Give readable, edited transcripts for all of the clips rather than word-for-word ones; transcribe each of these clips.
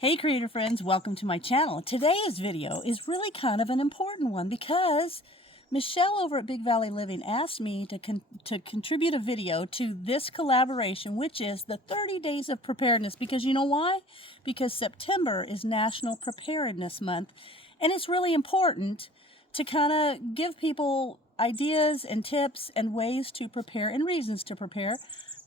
Hey creator friends, welcome to my channel. Today's video is really kind of an important one because Michelle over at Big Valley Living asked me to contribute a video to this collaboration, which is the 30 Days of Preparedness. Because you know why? Because September is National Preparedness Month, and it's really important to kind of give people ideas and tips and ways to prepare and reasons to prepare.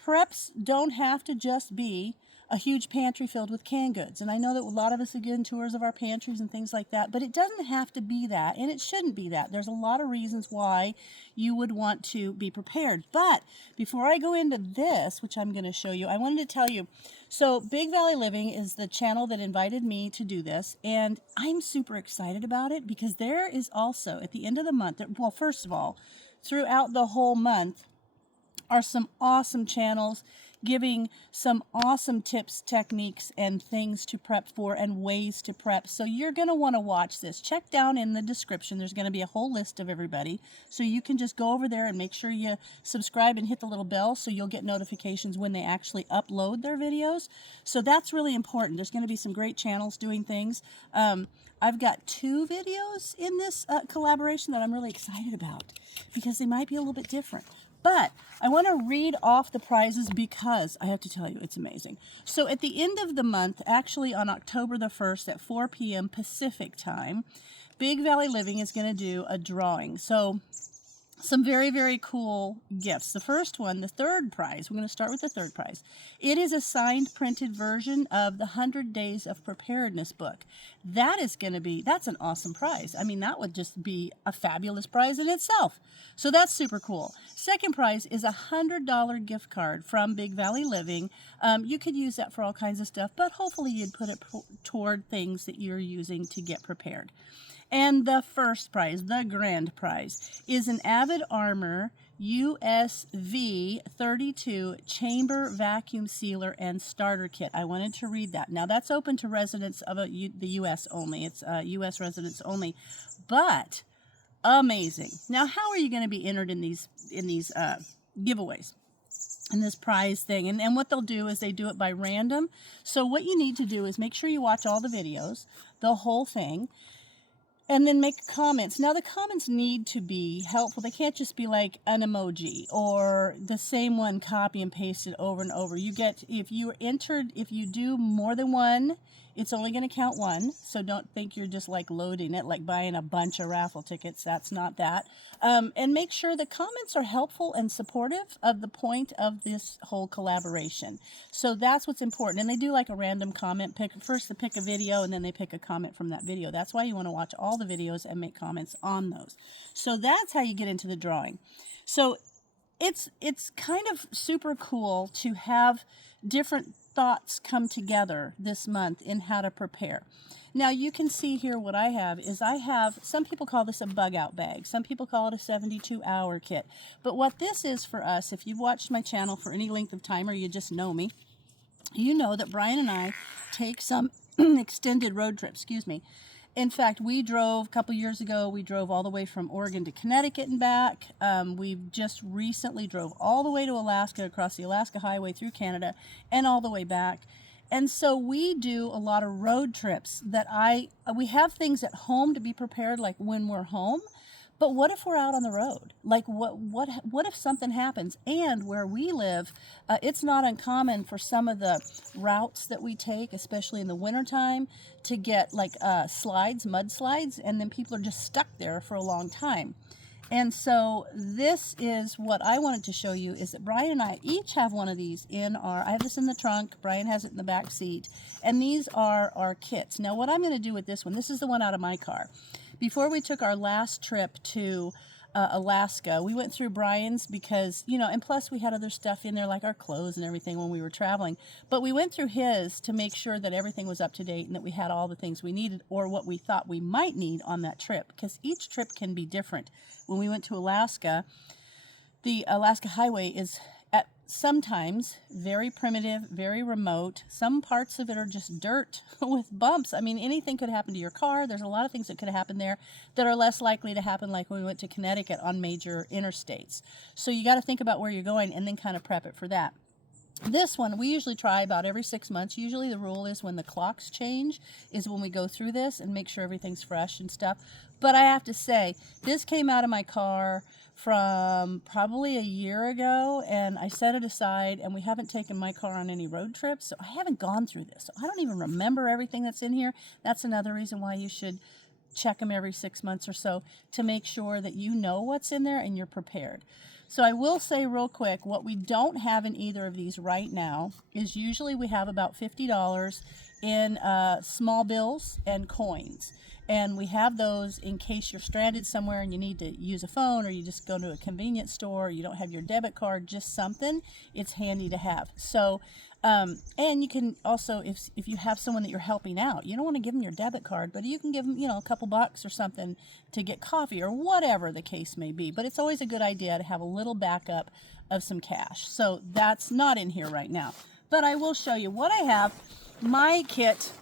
Preps don't have to just be a huge pantry filled with canned goods. And I know that a lot of us are getting tours of our pantries and things like that, but it doesn't have to be that, and it shouldn't be that. There's a lot of reasons why you would want to be prepared. But before I go into this, which I'm going to show you, I wanted to tell you, so Big Valley Living is the channel that invited me to do this, and I'm super excited about it because there is also, at the end of the month, well, first of all, throughout the whole month, are some awesome channels giving some awesome tips, techniques, and things to prep for and ways to prep. So you're going to want to watch this. Check down in the description. There's going to be a whole list of everybody. So you can just go over there and make sure you subscribe and hit the little bell so you'll get notifications when they actually upload their videos. So that's really important. There's going to be some great channels doing things. I've got 2 videos in this collaboration that I'm really excited about because they might be a little bit different. But I want to read off the prizes because I have to tell you, it's amazing. So at the end of the month, actually on October the 1st at 4 p.m. Pacific time, Big Valley Living is going to do a drawing. So some very, very cool gifts. The first one, the third prize, we're going to start with the third prize. It is a signed printed version of the 100 Days of Preparedness book. That is going to be, that's an awesome prize. I mean, that would just be a fabulous prize in itself. So that's super cool. Second prize is a $100 gift card from Big Valley Living. You could use that for all kinds of stuff, but hopefully you'd put it toward things that you're using to get prepared. And the first prize, the grand prize, is an Avid Armor U.S.A 32 chamber vacuum sealer and starter kit. I wanted to read that. Now that's open to residents of the U.S. only. It's U.S. residents only, but amazing. Now, how are you going to be entered in these giveaways? And this prize thing, and what they'll do is they do it by random. So what you need to do is make sure you watch all the videos, the whole thing, and then make comments. Now, the comments need to be helpful. They can't just be like an emoji or the same one copy and pasted over and over. You get, if you do more than one, it's only going to count one. So don't think you're just like loading it, like buying a bunch of raffle tickets. That's not that. And make sure the comments are helpful and supportive of the point of this whole collaboration. So that's what's important. And they do like a random comment pick. First they pick a video and then they pick a comment from that video. That's why you want to watch all the videos and make comments on those. So that's how you get into the drawing. So it's kind of super cool to have different thoughts come together this month in how to prepare. Now you can see here what I have is some people call this a bug out bag. Some people call it a 72-hour kit. But what this is for us, if you've watched my channel for any length of time or you just know me, you know that Brian and I take some extended road trips, In fact, we drove a couple years ago, we drove all the way from Oregon to Connecticut and back. We've just recently drove all the way to Alaska, across the Alaska Highway through Canada, and all the way back. And so we do a lot of road trips that we have things at home to be prepared, like when we're home. But what if we're out on the road? Like what if something happens? And where we live, it's not uncommon for some of the routes that we take, especially in the wintertime, to get like mud slides, and then people are just stuck there for a long time. And so this is what I wanted to show you, is that Brian and I each have one of these I have this in the trunk, Brian has it in the back seat, and these are our kits. Now what I'm going to do with this one, this is the one out of my car. Before we took our last trip to Alaska, we went through Brian's because, and plus we had other stuff in there like our clothes and everything when we were traveling. But we went through his to make sure that everything was up to date and that we had all the things we needed or what we thought we might need on that trip, because each trip can be different. When we went to Alaska, the Alaska Highway is sometimes very primitive, very remote. Some parts of it are just dirt with bumps. I mean, anything could happen to your car. There's a lot of things that could happen there that are less likely to happen, like when we went to Connecticut on major interstates. So you got to think about where you're going and then kind of prep it for that. This one, we usually try about every 6 months. Usually the rule is when the clocks change is when we go through this and make sure everything's fresh and stuff. But I have to say, this came out of my car from probably a year ago, and I set it aside, and we haven't taken my car on any road trips, so I haven't gone through this. So I don't even remember everything that's in here. That's another reason why you should check them every 6 months or so to make sure that you know what's in there and you're prepared. So I will say real quick, what we don't have in either of these right now is usually we have about $50 in small bills and coins. And we have those in case you're stranded somewhere and you need to use a phone, or you just go to a convenience store, or you don't have your debit card, just something, it's handy to have. So, and you can also, if you have someone that you're helping out, you don't want to give them your debit card, but you can give them, a couple bucks or something to get coffee or whatever the case may be. But it's always a good idea to have a little backup of some cash. So that's not in here right now. But I will show you what I have. My kit,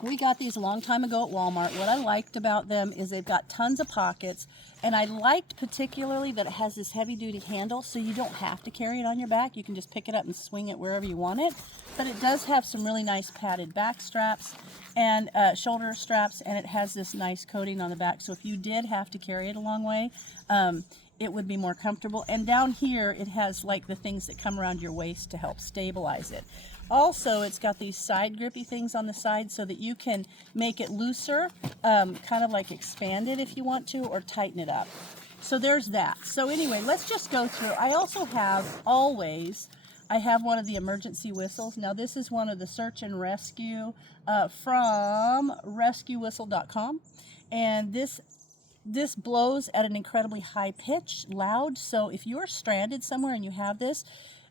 we got these a long time ago at Walmart. What I liked about them is they've got tons of pockets, and I liked particularly that it has this heavy-duty handle, so you don't have to carry it on your back. You can just pick it up and swing it wherever you want it. But it does have some really nice padded back straps and shoulder straps, and it has this nice coating on the back, so if you did have to carry it a long way, it would be more comfortable. And down here, it has like the things that come around your waist to help stabilize it. Also, it's got these side grippy things on the side so that you can make it looser, kind of like expand it if you want to, or tighten it up. So there's that. So anyway, let's just go through. I also have I have one of the emergency whistles. Now this is one of the search and rescue from rescuewhistle.com. And this blows at an incredibly high pitch, loud. So if you're stranded somewhere and you have this,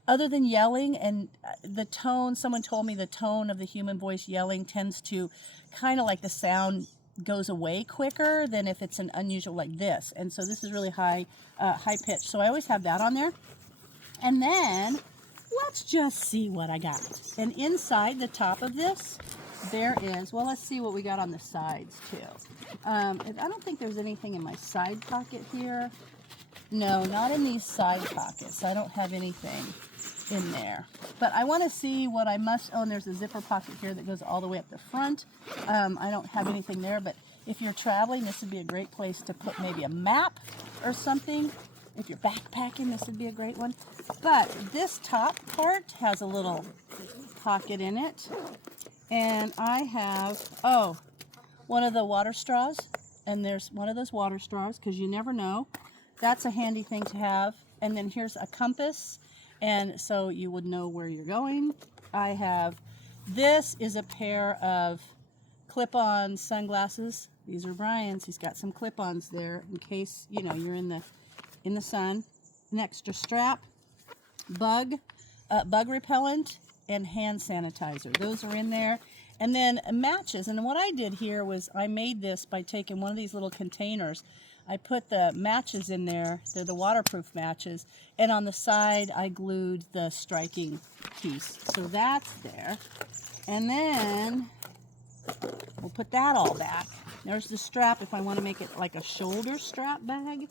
other than yelling, and the tone, someone told me the tone of the human voice yelling tends to kind of like the sound goes away quicker than if it's an unusual like this. And so this is really high pitch. So I always have that on there. And then let's just see what I got. And inside the top of this, there is, well, let's see what we got on the sides too. I don't think there's anything in my side pocket here. No, not in these side pockets. I don't have anything in there. But I want to see what I must, oh, and there's a zipper pocket here that goes all the way up the front. I don't have anything there, but if you're traveling, this would be a great place to put maybe a map or something. If you're backpacking, this would be a great one. But this top part has a little pocket in it. And I have, one of the water straws. And there's one of those water straws, because you never know. That's a handy thing to have. And then here's a compass, and so you would know where you're going. This is a pair of clip-on sunglasses. These are Brian's. He's got some clip-ons there in case, you're in the sun. An extra strap, bug repellent, and hand sanitizer. Those are in there. And then matches. And what I did here was I made this by taking one of these little containers. I put the matches in there. They're the waterproof matches. And on the side, I glued the striking piece. So that's there. And then we'll put that all back. There's the strap if I want to make it like a shoulder strap bag.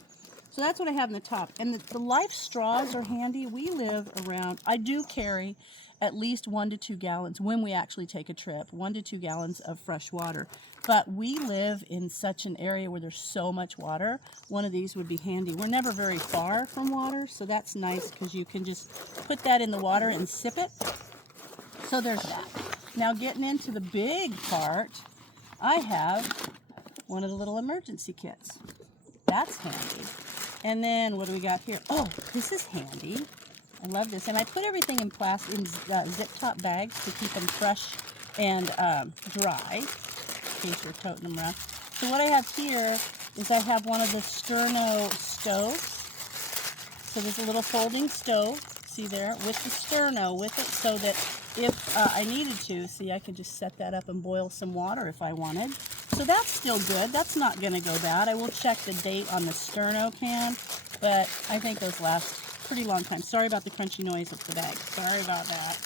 So that's what I have in the top. And the life straws are handy. We live around, I do carry at least 1 to 2 gallons when we actually take a trip, 1 to 2 gallons of fresh water. But we live in such an area where there's so much water. One of these would be handy. We're never very far from water, so that's nice because you can just put that in the water and sip it. So there's that. Now getting into the big part, I have one of the little emergency kits. That's handy. And then what do we got here? Oh, this is handy. I love this. And I put everything in zip-top bags to keep them fresh and dry, in case you're toting them around. So what I have here is I have one of the sterno stoves. So there's a little folding stove, see there, with the sterno with it, so that if I needed to, see, I could just set that up and boil some water if I wanted. So that's still good. That's not going to go bad. I will check the date on the sterno can, but I think those last pretty long time. Sorry about the crunchy noise of the bag. Sorry about that.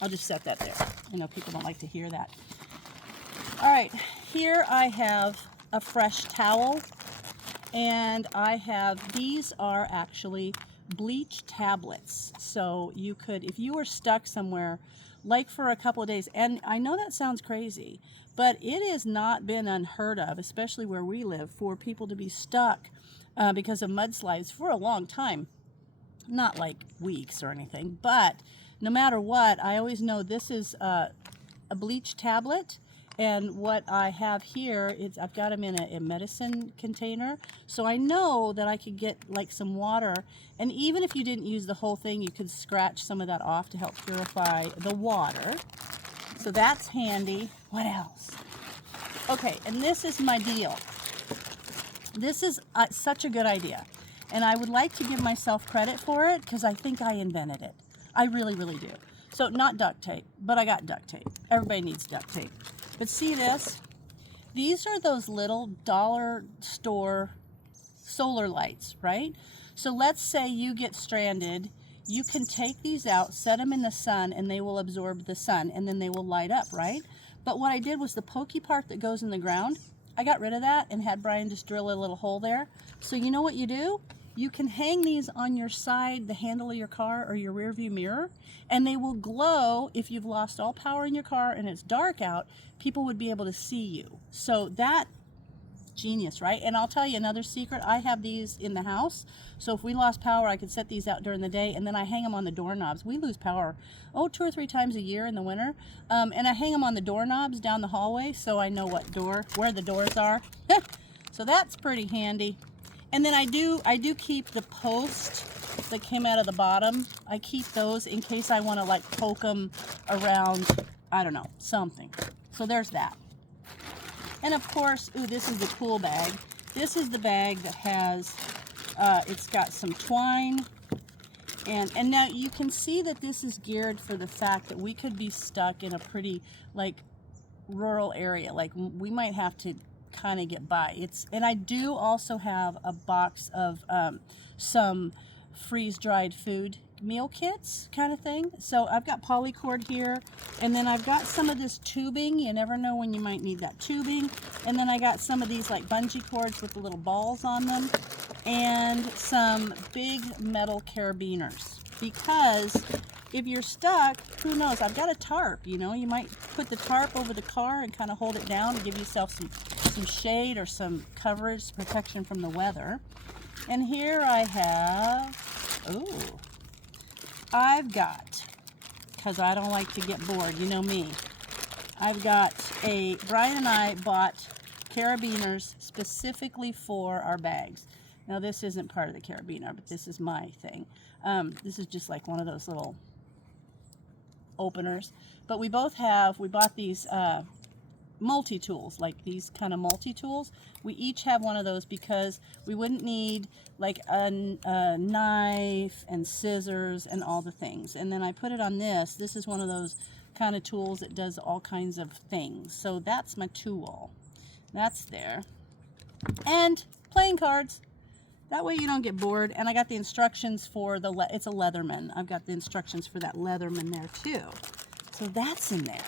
I'll just set that there. I know people don't like to hear that. All right, here I have a fresh towel, and these are actually bleach tablets. So you could, if you were stuck somewhere, like for a couple of days, and I know that sounds crazy, but it has not been unheard of, especially where we live, for people to be stuck because of mudslides for a long time. Not like weeks or anything, but no matter what, I always know this is a bleach tablet. And what I have here is I've got them in a medicine container. So I know that I could get like some water. And even if you didn't use the whole thing, you could scratch some of that off to help purify the water. So that's handy. What else? Okay, and this is my deal. This is such a good idea. And I would like to give myself credit for it because I think I invented it. I really, really do. So not duct tape, but I got duct tape. Everybody needs duct tape. But see this? These are those little dollar store solar lights, right? So let's say you get stranded. You can take these out, set them in the sun, and they will absorb the sun, and then they will light up, right? But what I did was the pokey part that goes in the ground, I got rid of that and had Brian just drill a little hole there. So you know what you do? You can hang these on your side, the handle of your car or your rear view mirror, and they will glow. If you've lost all power in your car and it's dark out, people would be able to see you. So that, genius, right? And I'll tell you another secret. I have these in the house. So if we lost power, I could set these out during the day, and then I hang them on the doorknobs. We lose power, 2 or 3 times a year in the winter. And I hang them on the doorknobs down the hallway so I know where the doors are. So that's pretty handy. And then I do keep the post that came out of the bottom. I keep those in case I want to like poke them around, I don't know, something. So there's that. And of course, ooh, this is the cool bag. This is the bag that has, it's got some twine. And now you can see that this is geared for the fact that we could be stuck in a pretty like rural area. Like we might have to kind of get by. And I do also have a box of some freeze-dried food meal kits kind of thing. So I've got polycord here, and then I've got some of this tubing. You never know when you might need that tubing. And then I got some of these like bungee cords with the little balls on them, and some big metal carabiners, because if you're stuck, who knows? I've got a tarp, you know, you might put the tarp over the car and kind of hold it down to give yourself some shade or some coverage, protection from the weather. And here I have, ooh, I've got, because I don't like to get bored, you know me, I've got Brian and I bought carabiners specifically for our bags. Now this isn't part of the carabiner, but this is my thing. This is just like one of those little openers. But we bought these multi-tools, like these kind of multi-tools. We each have one of those because we wouldn't need like a knife and scissors and all the things. And then I put it on this. This is one of those kind of tools that does all kinds of things. So that's my tool. That's there. And playing cards. That way you don't get bored. And I got the instructions for it's a Leatherman. I've got the instructions for that Leatherman there too. So that's in there.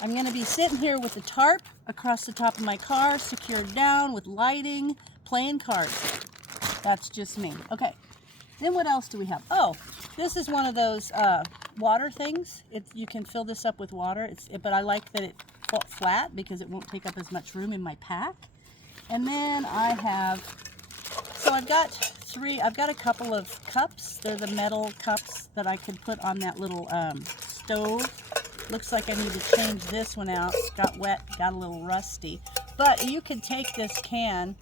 I'm going to be sitting here with the tarp across the top of my car, secured down with lighting, playing cards. That's just me. Okay. Then what else do we have? Oh, this is one of those water things. You can fill this up with water. But I like that it's flat because it won't take up as much room in my pack. And then I've got a couple of cups. They're the metal cups that I could put on that little stove. Looks like I need to change this one out. It got wet, got a little rusty. But you could take this can,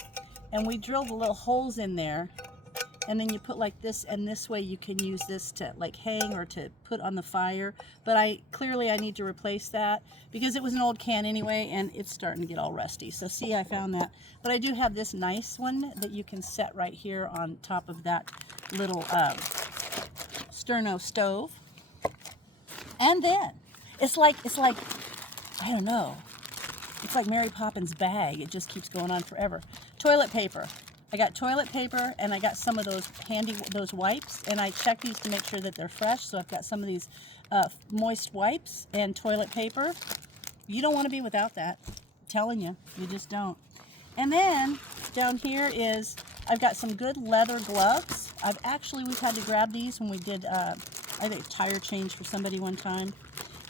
and we drilled the little holes in there, and then you put like this, and this way you can use this to like hang or to put on the fire. But I need to replace that because it was an old can anyway, and it's starting to get all rusty. So see, I found that. But I do have this nice one that you can set right here on top of that little sterno stove. And then it's like, I don't know. It's like Mary Poppins' bag. It just keeps going on forever. Toilet paper. I got toilet paper, and I got some of those those wipes, and I check these to make sure that they're fresh. So I've got some of these moist wipes and toilet paper. You don't want to be without that. I'm telling you, you just don't. And then down here I've got some good leather gloves. we've had to grab these when we did, I think, tire change for somebody one time.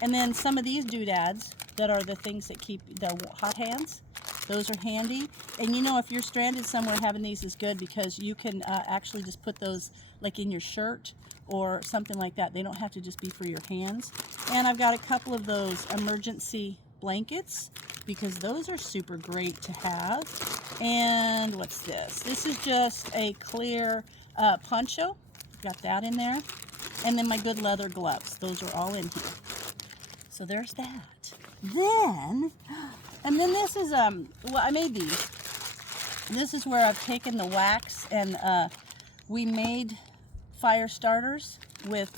And then some of these doodads that are the things that keep the hot hands, those are handy. And you know, if you're stranded somewhere, having these is good because you can actually just put those like in your shirt or something like that. They don't have to just be for your hands. And I've got a couple of those emergency blankets because those are super great to have. And what's this? This is just a clear poncho. Got that in there. And then my good leather gloves. Those are all in here. So there's that. Then this is, well, I made these. This is where I've taken the wax and we made fire starters with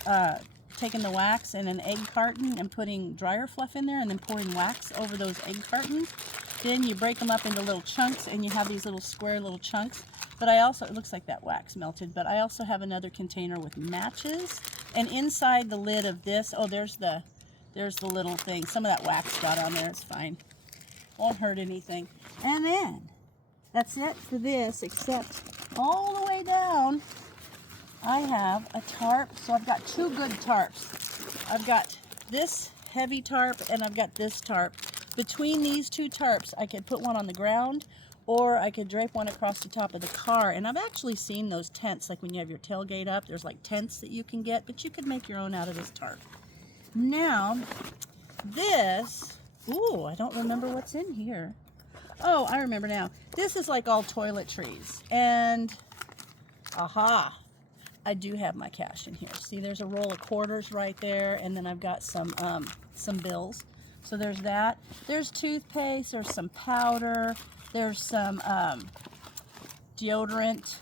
taking the wax in an egg carton and putting dryer fluff in there and then pouring wax over those egg cartons. Then you break them up into little chunks and you have these little square little chunks. But I also, it looks like that wax melted, but I also have another container with matches. And inside the lid of this, oh, there's the little thing. Some of that wax got on there, it's fine. Won't hurt anything. And then, that's it for this, except all the way down, I have a tarp. So I've got two good tarps. I've got this heavy tarp and I've got this tarp. Between these two tarps, I could put one on the ground or I could drape one across the top of the car. And I've actually seen those tents, like when you have your tailgate up, there's like tents that you can get, but you could make your own out of this tarp. Now, this, ooh, I don't remember what's in here. Oh, I remember now. This is like all toiletries. And, aha, I do have my cash in here. See, there's a roll of quarters right there, and then I've got some bills. So there's that. There's toothpaste, there's some powder, there's some deodorant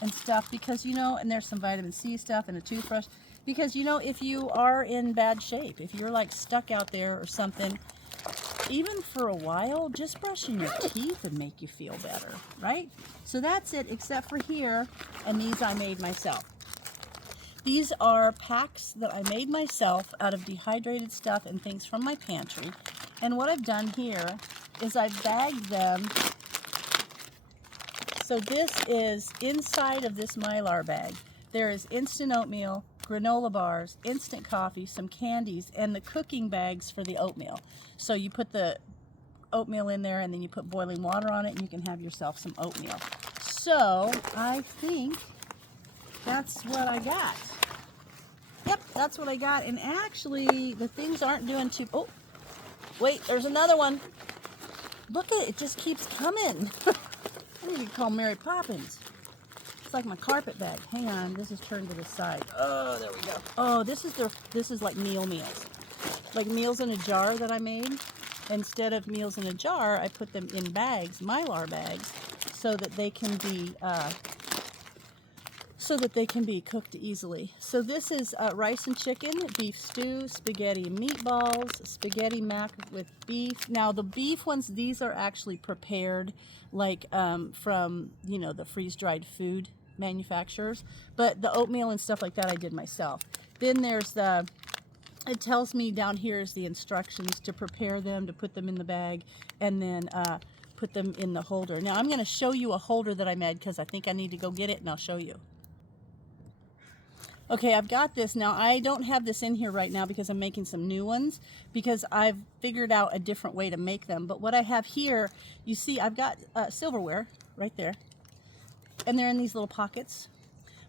and stuff because, you know, and there's some vitamin C stuff and a toothbrush. Because, you know, if you are in bad shape, if you're like stuck out there or something, even for a while, just brushing your teeth would make you feel better, right? So that's it, except for here, and these I made myself. These are packs that I made myself out of dehydrated stuff and things from my pantry. And what I've done here is I've bagged them. So this is inside of this Mylar bag. There is instant oatmeal, granola bars, instant coffee, some candies, and the cooking bags for the oatmeal. So you put the oatmeal in there and then you put boiling water on it and you can have yourself some oatmeal. So I think that's what I got. Yep, that's what I got. And actually, the things aren't doing too... Oh, wait, there's another one. Look at it, it just keeps coming. I need to call Mary Poppins. It's like my carpet bag. Hang on, this is turned to the side. Oh, there we go. Oh, this is like meals. Like meals in a jar that I made. Instead of meals in a jar, I put them in bags, Mylar bags, so that they can be cooked easily. So this is rice and chicken, beef stew, spaghetti and meatballs, spaghetti mac with beef. Now the beef ones, these are actually prepared like from, you know, the freeze-dried food manufacturers. But the oatmeal and stuff like that I did myself. Then there's it tells me down here is the instructions to prepare them, to put them in the bag, and then put them in the holder. Now I'm going to show you a holder that I made because I think I need to go get it and I'll show you. Okay, I've got this. Now, I don't have this in here right now because I'm making some new ones because I've figured out a different way to make them. But what I have here, you see, I've got silverware right there. And they're in these little pockets.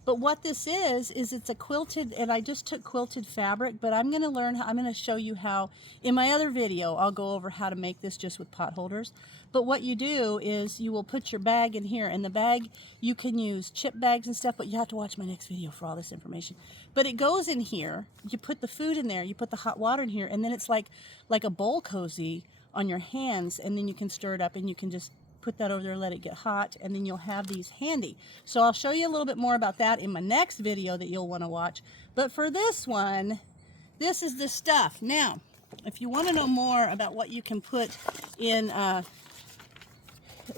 But what this is it's a quilted, and I just took quilted fabric, but I'm going to learn, I'm going to show you how, in my other video, I'll go over how to make this just with pot holders. But what you do is you will put your bag in here, and the bag, you can use chip bags and stuff, but you have to watch my next video for all this information. But it goes in here, you put the food in there, you put the hot water in here, and then it's like a bowl cozy on your hands, and then you can stir it up, and you can just put that over there, let it get hot, and then you'll have these handy. So I'll show you a little bit more about that in my next video that you'll want to watch. But for this one, this is the stuff. Now, if you want to know more about what you can put in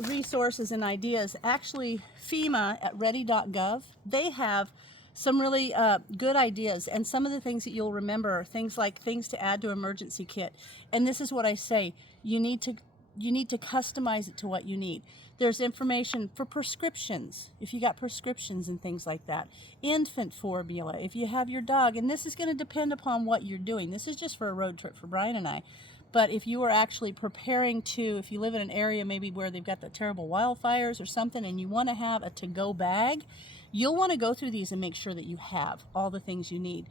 resources and ideas, actually FEMA at ready.gov, they have some really good ideas, and some of the things that you'll remember are things like things to add to emergency kit. And this is what I say, you need to you need to customize it to what you need. There's information for prescriptions, if you got prescriptions and things like that. Infant formula, if you have your dog. And this is going to depend upon what you're doing. This is just for a road trip for Brian and I. But if you are actually preparing to, if you live in an area maybe where they've got the terrible wildfires or something and you want to have a to-go bag, you'll want to go through these and make sure that you have all the things you need.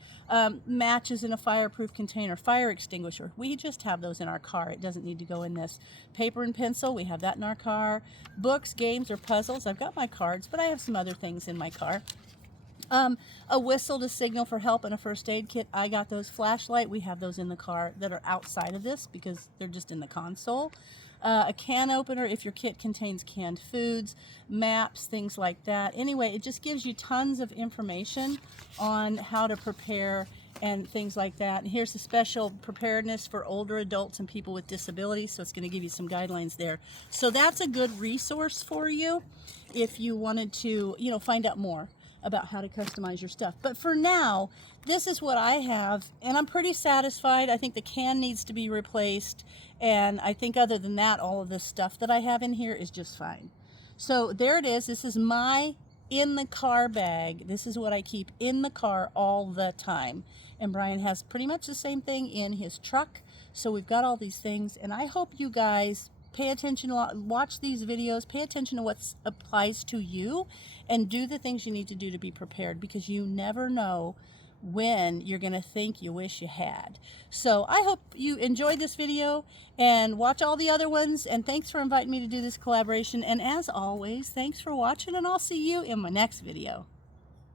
Matches in a fireproof container, fire extinguisher. We just have those in our car. It doesn't need to go in this. Paper and pencil, we have that in our car. Books, games, or puzzles. I've got my cards, but I have some other things in my car. A whistle to signal for help and a first aid kit. I got those. Flashlight, we have those in the car that are outside of this because they're just in the console. A can opener if your kit contains canned foods, maps, things like that. Anyway, it just gives you tons of information on how to prepare and things like that. And here's the special preparedness for older adults and people with disabilities, so it's going to give you some guidelines there. So that's a good resource for you if you wanted to, you know, find out more about how to customize your stuff. But for now, this is what I have, and I'm pretty satisfied. I think the can needs to be replaced, and I think other than that, all of this stuff that I have in here is just fine. So there it is. This is my in the car bag. This is what I keep in the car all the time. And Brian has pretty much the same thing in his truck. So we've got all these things, and I hope you guys pay attention, watch these videos, pay attention to what applies to you, and do the things you need to do to be prepared, because you never know when you're going to think you wish you had. So I hope you enjoyed this video and watch all the other ones, and thanks for inviting me to do this collaboration. And as always, thanks for watching, and I'll see you in my next video.